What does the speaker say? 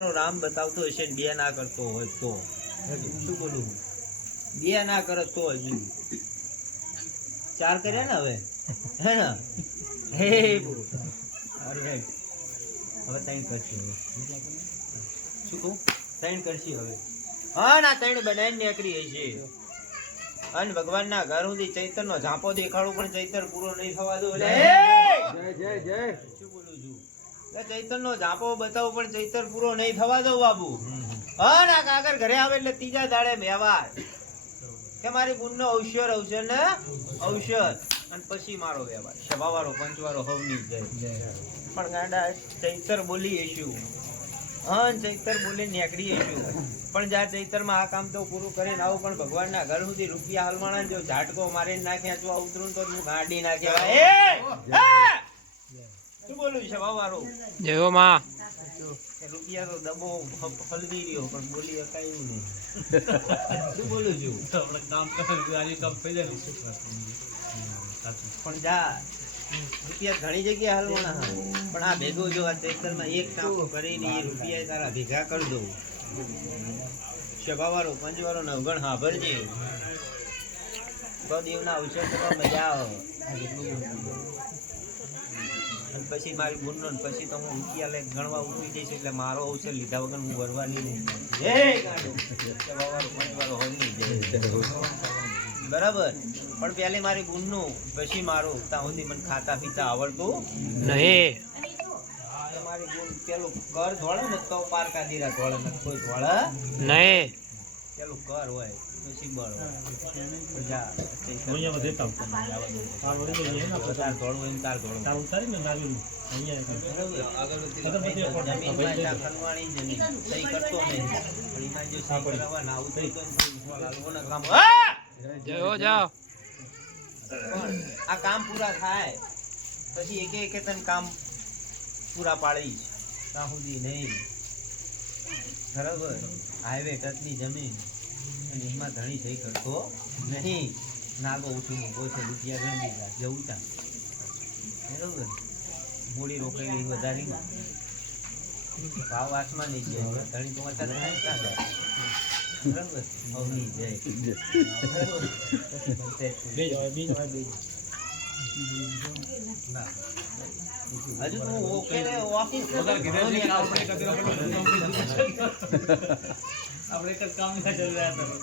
રામ બતાવતો હશે બે ના કરતો હોય તો શું બોલું બે ના કરે તો હજુ ચાર કર્યા ને હવે હે ને હે ઓલરાઈટ હવે ત્રણ કરશે શું કહું ત્રણ કરશે હવે હા ના ત્રણ બનાવીને નીકળી હશે અને ભગવાનના ઘર સુધી ચૈતરનો ઝાંપો દેખાડો પણ ચૈતર પૂરો નહીં થવા દો જય જય જય શું બોલું છું ચૈતરનો ઝાંપો બતાવો પણ ચૈતર પૂરો નહીં થવા દો બાબુ હા ના કાગર ઘરે આવે એટલે ત્રીજા દાડે વ્યવહાર કે મારી બુનનો ઔષધ આવશે ને ઔષધ અને પછી મારો વ્યવહાર સભાવાળો પંચવાળો હવની જાય પણ ગાંડા ચૈતર બોલી હશું હા ચૈતર બોલી નીકળી હશું પણ જ્યાં ચૈતરમાં આ કામ તો પૂરું કરીને આવું પણ ભગવાનના ઘર સુધી રૂપિયા હલવાના જો ઝાટકો મારીને નાખ્યા જો ઉતરું તો હું ગાડી નાખ્યા શું બોલું છે વાવારો જય માં રૂપિયા તો દબો હલવી રહ્યો પણ બોલી અકાયું નહીં શું બોલું છું આપણે કામ થઈ જાય પણ જા રૂપિયા ઘણી જગ્યાએ હલવાના પણ આ ભેગો જો આ ચૈતરમાં એક ટાંકો કરીને એ રૂપિયા તારા ભેગા કરી દઉં સભાવાળો પંચવાળો નવગણ હા ભરજે દેવના અવસર કરવા મજા આવે પછી મારી બુનનો પછી તો હું રૂપિયા લઈને ગણવા ઉતરી જઈશ એટલે મારો અવસર લીધા વગર હું વરવાની નહીં બરાબર પણ પેલી મારી બુનનું પછી મારું ત્યાં સુધી મને ખાતા પીતા આવડતું નહીં મારી બુન પેલું કર ધોળે ને તો પારકા દીરા ધોળે ને કોઈ ધોળે નહીં પેલું કર હોય પછી બળ હોય આ કામ પૂરા થાય પછી એકે એકે તને કામ પૂરા પાડીશ ત્યાં સુધી નહીં બરાબર હાઈવે ટચની જમીન અને એમાં ધણી થઈ કરતો નહીં નાગો ઉઠીને ઉભો છે રૂપિયા ગંડી જાય જવું ત્યાં બરાબર મૂડી રોકેલી વધારી ભાવ આસમાં નહીં જાય ધણી તો અત્યારે ક્યાં જાય બરાબર અવની જાય હજુ હું ઓકે રે ઓફિસ આપણે કામ ના ચાલ રહ્યા